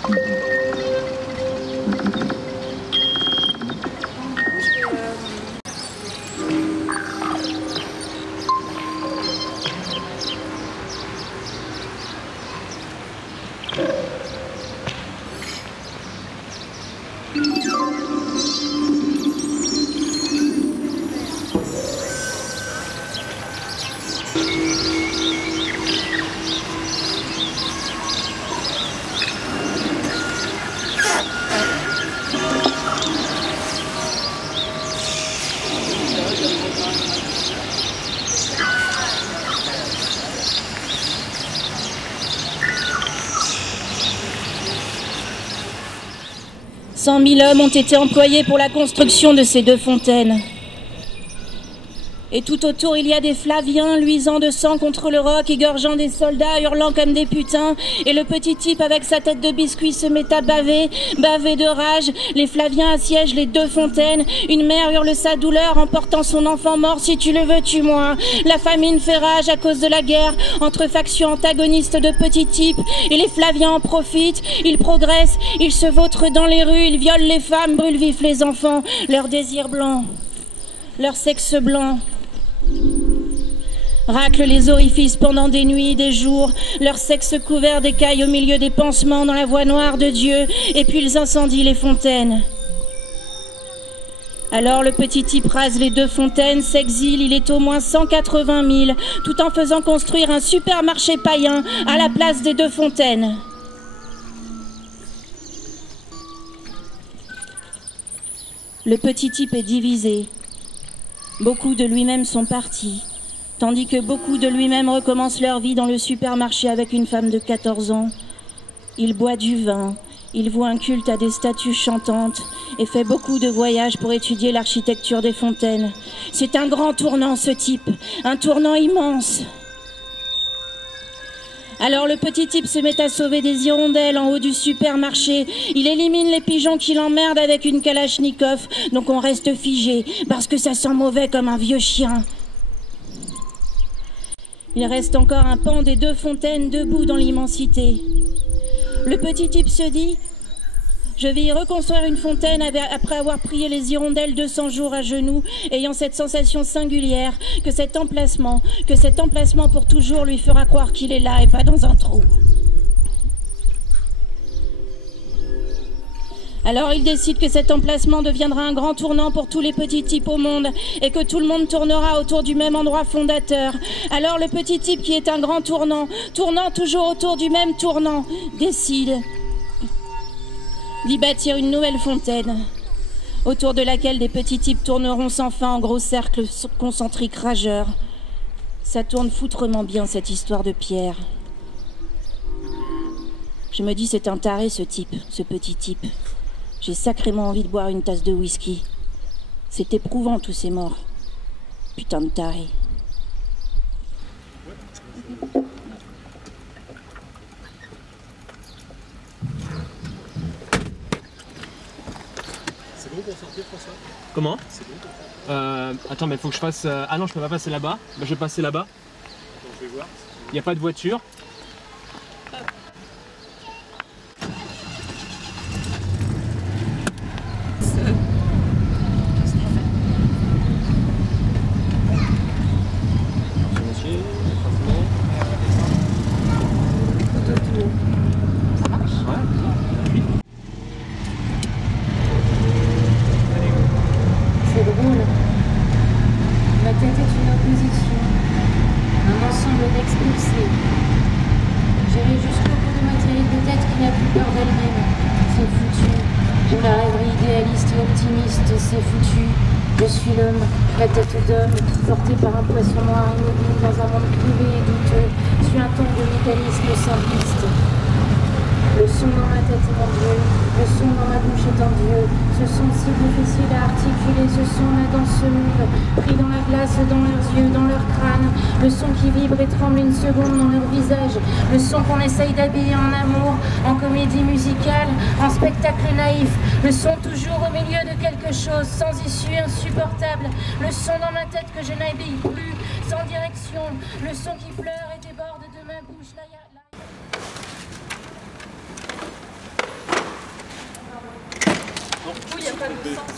« 100 000 hommes ont été employés pour la construction de ces deux fontaines. Et tout autour, il y a des Flaviens luisant de sang contre le roc, égorgeant des soldats, hurlant comme des putains. Et le petit type avec sa tête de biscuit se met à baver de rage. Les Flaviens assiègent les deux fontaines. Une mère hurle sa douleur en portant son enfant mort. Si tu le veux, tue-moi. La famine fait rage à cause de la guerre entre factions antagonistes de petits types. Et les Flaviens en profitent. Ils progressent, ils se vautrent dans les rues, ils violent les femmes, brûlent vifs les enfants. Leur désir blanc, leur sexe blanc raclent les orifices pendant des nuits et des jours, leur sexe couvert d'écailles au milieu des pansements dans la voie noire de Dieu, et puis ils incendient les fontaines. Alors le petit type rase les deux fontaines, s'exile, il est au moins 180 000, tout en faisant construire un supermarché païen à la place des deux fontaines. Le petit type est divisé. Beaucoup de lui-même sont partis, tandis que beaucoup de lui-même recommencent leur vie dans le supermarché avec une femme de 14 ans. Il boit du vin, il voue un culte à des statues chantantes et fait beaucoup de voyages pour étudier l'architecture des fontaines. C'est un grand tournant, ce type, un tournant immense. Alors le petit type se met à sauver des hirondelles en haut du supermarché. Il élimine les pigeons qui l'emmerdent avec une kalachnikov. Donc on reste figé parce que ça sent mauvais comme un vieux chien. Il reste encore un pan des deux fontaines debout dans l'immensité. Le petit type se dit: je vais y reconstruire une fontaine après avoir prié les hirondelles 200 jours à genoux, ayant cette sensation singulière que cet emplacement pour toujours lui fera croire qu'il est là et pas dans un trou. Alors il décide que cet emplacement deviendra un grand tournant pour tous les petits types au monde et que tout le monde tournera autour du même endroit fondateur. Alors le petit type qui est un grand tournant toujours autour du même tournant, décide d'y bâtir une nouvelle fontaine, autour de laquelle des petits types tourneront sans fin en gros cercles concentriques rageurs. Ça tourne foutrement bien, cette histoire de pierre. Je me dis, c'est un taré, ce type, ce petit type. J'ai sacrément envie de boire une tasse de whisky. C'est éprouvant, tous ces morts. Putain de taré. C'est bon pour sortir, François? Comment? C'est bon pour sortir. Attends, mais faut que je fasse... Ah non, je peux pas passer là-bas. Bah, je vais passer là-bas. Attends, je vais voir. Il n'y a pas de voiture. La tête d'homme, portée par un poisson noir immobile dans un monde privé et douteux, suit un ton de mécanisme simpliste. Le son dans ma tête est mon Dieu, le son dans ma bouche est un Dieu, ce son si difficile à articuler, ce son là dans ce monde, pris dans la glace, dans leurs yeux, dans leur crâne, le son qui vibre et tremble une seconde dans leur visage, le son qu'on essaye d'habiller en amour, en comédie musicale, en spectacle naïf, le son toujours au milieu de quelque chose, sans issue, insupportable, le son dans ma tête que je n'habille plus, sans direction, le son qui pleure et déborde de ma bouche, là, n'y a pas de sens.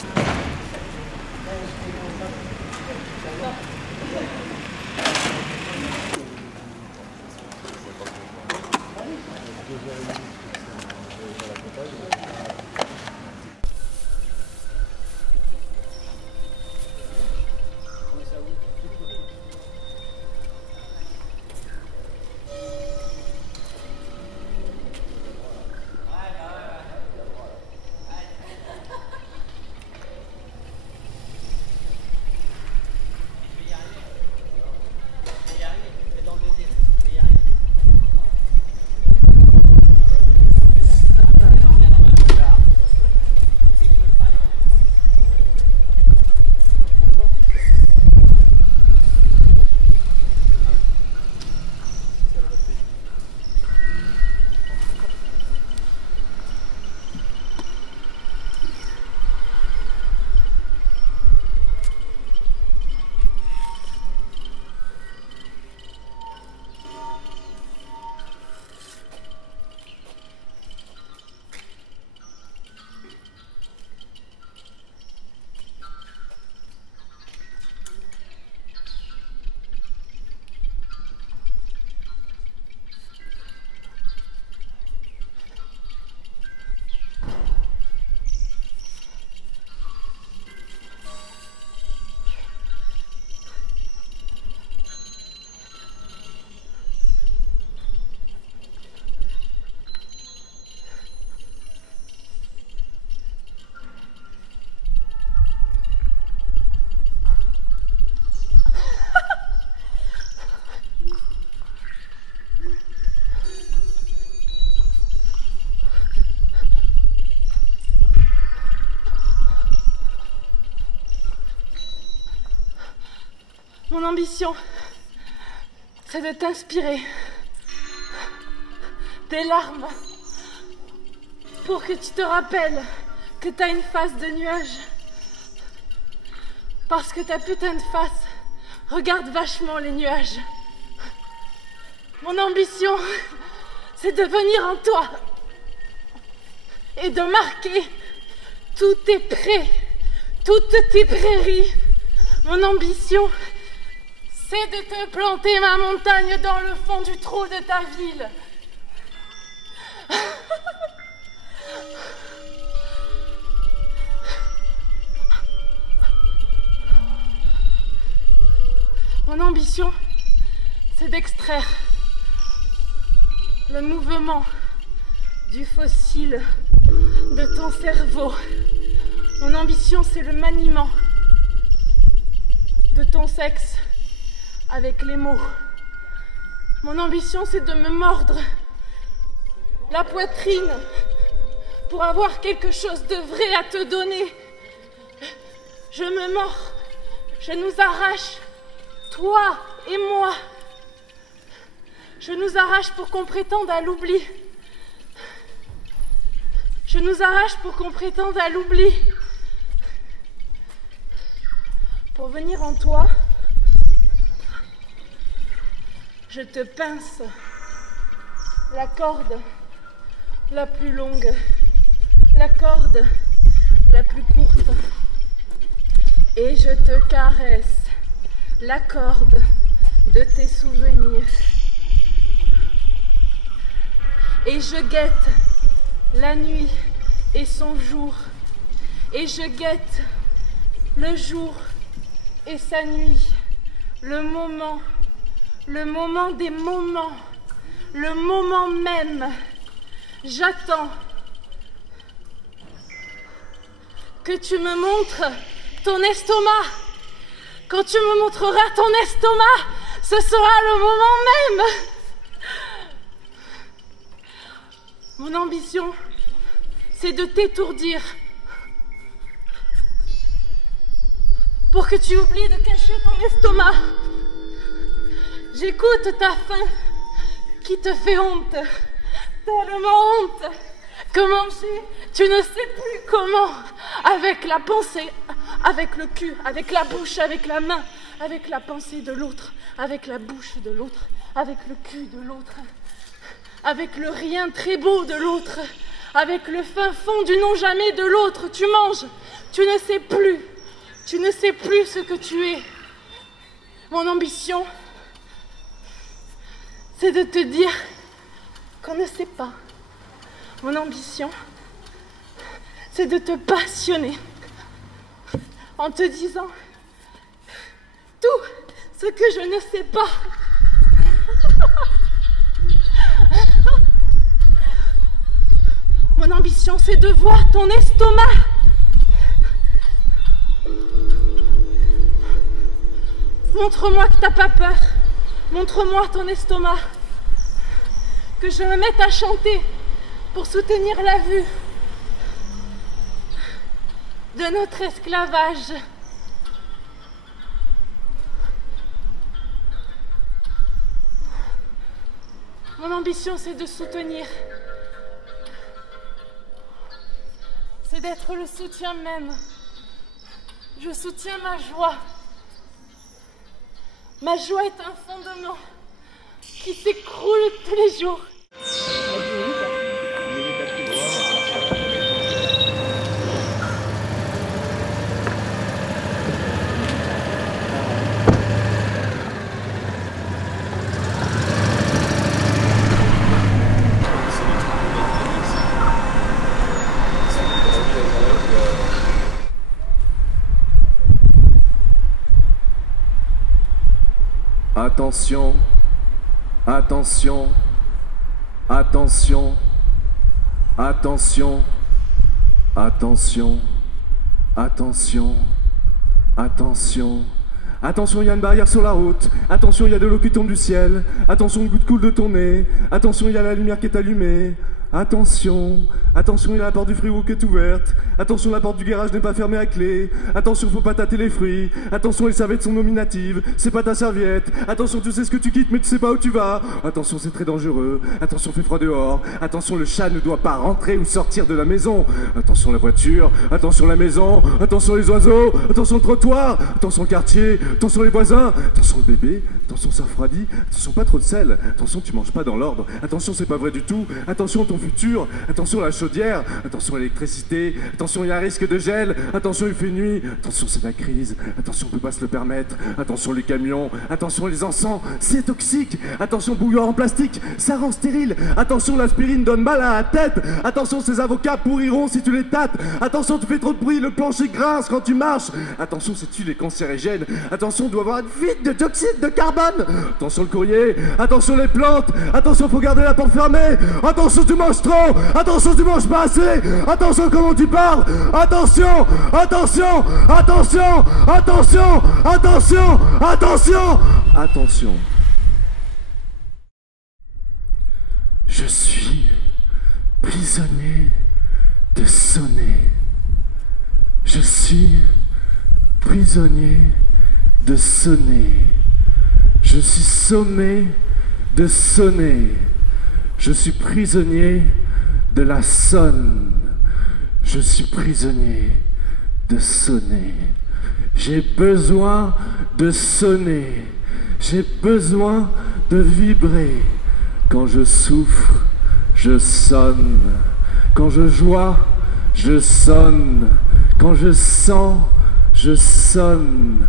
Mon ambition, c'est de t'inspirer des larmes pour que tu te rappelles que tu as une face de nuage. Parce que ta putain de face regarde vachement les nuages. Mon ambition, c'est de venir en toi et de marquer tous tes prés, toutes tes prairies. Mon ambition, c'est de te planter ma montagne dans le fond du trou de ta ville. Mon ambition, c'est d'extraire le mouvement du fossile de ton cerveau. Mon ambition, c'est le maniement de ton sexe avec les mots. Mon ambition, c'est de me mordre la poitrine pour avoir quelque chose de vrai à te donner. Je me mords, je nous arrache, toi et moi. Je nous arrache pour qu'on prétende à l'oubli. Je nous arrache pour qu'on prétende à l'oubli. Pour venir en toi, je te pince la corde la plus longue, la corde la plus courte, et je te caresse la corde de tes souvenirs. Et je guette la nuit et son jour, et je guette le jour et sa nuit, le moment des moments, le moment même. J'attends que tu me montres ton estomac. Quand tu me montreras ton estomac, ce sera le moment même. Mon ambition, c'est de t'étourdir pour que tu oublies de cacher ton estomac. J'écoute ta faim qui te fait honte, tellement honte que manger, tu ne sais plus comment, avec la pensée, avec le cul, avec la bouche, avec la main, avec la pensée de l'autre, avec la bouche de l'autre, avec le cul de l'autre, avec le rien très beau de l'autre, avec le fin fond du non jamais de l'autre. Tu manges, tu ne sais plus ce que tu es. Mon ambition, c'est de te dire qu'on ne sait pas. Mon ambition, c'est de te passionner en te disant tout ce que je ne sais pas. Mon ambition, c'est de voir ton estomac. Montre-moi que t'as pas peur. Montre-moi ton estomac. Que je me mette à chanter pour soutenir la vue de notre esclavage. Mon ambition, c'est de soutenir. C'est d'être le soutien même. Je soutiens ma joie. Ma joie est un fondement qui s'écroule tous les jours. Attention, attention, attention, attention, attention, attention, attention. Attention, il y a une barrière sur la route. Attention, il y a de l'eau qui tombe du ciel. Attention, une goutte coule de ton nez. Attention, il y a la lumière qui est allumée. Attention, attention, il y a la porte du frigo qui est ouverte. Attention, la porte du garage n'est pas fermée à clé. Attention, faut pas tâter les fruits. Attention, les serviettes sont nominatives. C'est pas ta serviette. Attention, tu sais ce que tu quittes, mais tu sais pas où tu vas. Attention, c'est très dangereux. Attention, fait froid dehors. Attention, le chat ne doit pas rentrer ou sortir de la maison. Attention, la voiture. Attention, la maison. Attention, les oiseaux. Attention, le trottoir. Attention, le quartier. Attention, les voisins. Attention, le bébé. Attention, ça refroidit. Attention, pas trop de sel. Attention, tu manges pas dans l'ordre. Attention, c'est pas vrai du tout. Attention, ton futur. Attention, la chaudière. Attention, l'électricité. Attention, il y a un risque de gel. Attention, il fait nuit. Attention, c'est la crise. Attention, on peut pas se le permettre. Attention, les camions. Attention, les encens. C'est toxique. Attention, bouilloire en plastique. Ça rend stérile. Attention, l'aspirine donne mal à la tête. Attention, ces avocats pourriront si tu les tâtes. Attention, tu fais trop de bruit. Le plancher grince quand tu marches. Attention, c'est tu les cancérigènes. Attention, doit avoir une fuite de dioxyde de carbone. Attention, le courrier. Attention, les plantes. Attention, faut garder la porte fermée. Attention, tu manges trop. Attention, tu manges pas assez. Attention, comment tu parles. Attention, attention, attention, attention, attention, attention, attention. Je suis prisonnier de sonner. Je suis prisonnier de sonner. Je suis sommé de sonner. Je suis prisonnier de la sonne. Je suis prisonnier de sonner. J'ai besoin de sonner. J'ai besoin de vibrer. Quand je souffre, je sonne. Quand je joue, je sonne. Quand je sens, je sonne.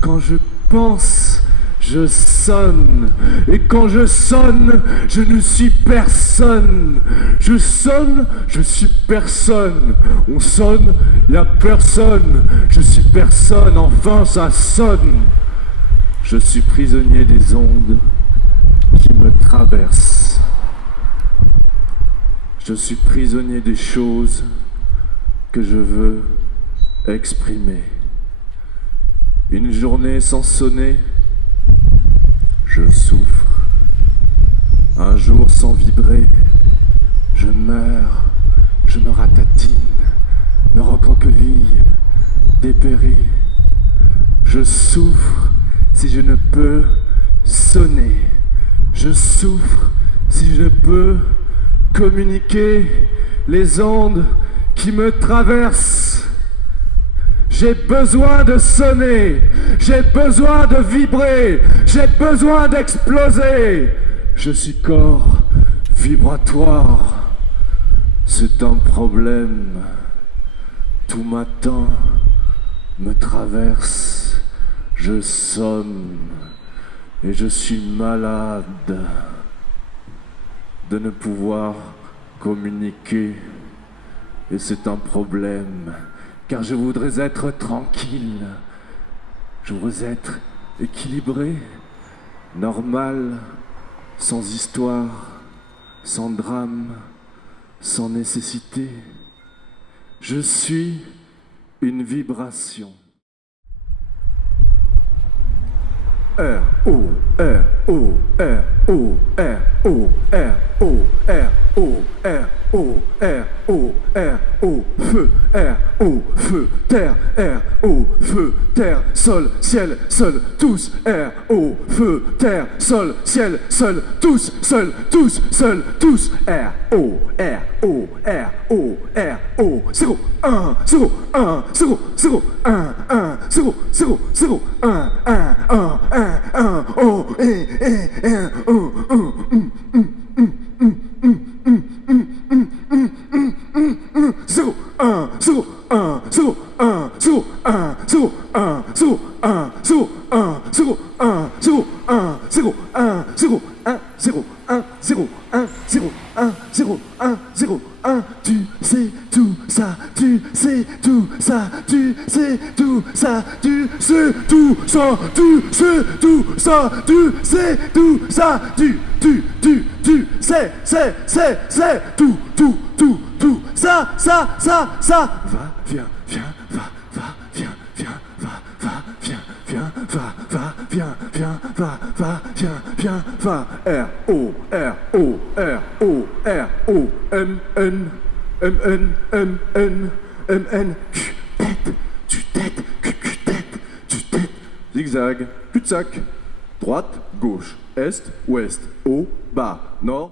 Quand je pense, je sonne. Et quand je sonne, je ne suis personne. Je sonne, je suis personne. On sonne, il n'y a personne. Je suis personne, enfin ça sonne. Je suis prisonnier des ondes qui me traversent. Je suis prisonnier des choses que je veux exprimer. Une journée sans sonner, je souffre. Un jour sans vibrer, je meurs. Je me ratatine, me recroqueville, dépéris. Je souffre si je ne peux sonner. Je souffre si je ne peux communiquer les ondes qui me traversent. J'ai besoin de sonner, j'ai besoin de vibrer, j'ai besoin d'exploser. Je suis corps vibratoire. C'est un problème. Tout matin me traverse. Je somme et je suis malade de ne pouvoir communiquer. Et c'est un problème, car je voudrais être tranquille. Je voudrais être équilibré, normal, sans histoire, sans drame, sans nécessité. Je suis une vibration. R O R O R O R O R O R O R O R O R O feu R O feu terre R O feu terre sol ciel seul tous R O feu terre sol ciel seul tous seul tous seul tous R O R O R O R O 0 1 0 1 0 0 1 1 0 0 0 1 1 1 1 oh zéro un zéro un zéro un zéro un zéro un zéro un zéro un zéro un zéro un zéro un zéro un zéro un zéro un zéro un zéro un zéro un tu sais tout ça tu sais tout ça tu sais tout ça tu sais tout ça tu sais tout ça tu sais tout ça tu sais c'est tout ça va viens va viens R O R O R O R O M N tête tu tête zigzag cul-de-sac droite gauche est ouest haut bas nord